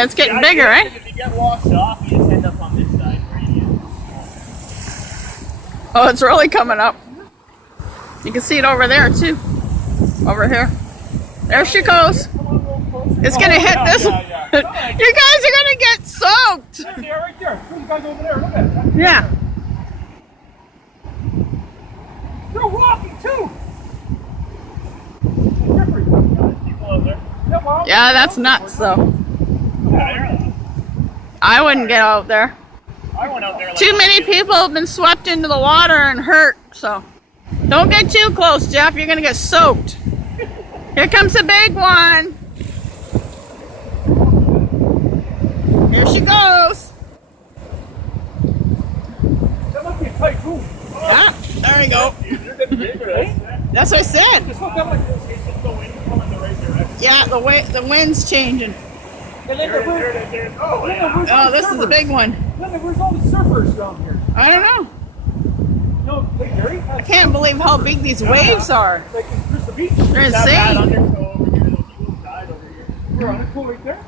It's getting bigger, eh? If you get washed off, you just end up on this side where you. Oh, it's really coming up. You can see it over there too. Over here. There she goes. It's gonna hit this. You guys are gonna get soaked. There, right there. You guys over there. Look at it. Yeah. They're walking too. Yeah, that's nuts though. I wouldn't get out there. I went out there. Too many people have been swept into the water and hurt, so don't get too close, Jeff. You're gonna get soaked. Here comes the big one. Here she goes. That must be a typhoon. Yeah, there you go. That's what I said. Just look up like this. It's just the wind coming the right direction. Yeah, the wind's changing. Oh, yeah. Oh, this is a big one. Where's all the surfers down here? I don't know. No, like Gary? I can't believe how big these waves are. Like in Crystal Beach. They're insane. Undertow over here. Those people died over here. You're on a pool right there?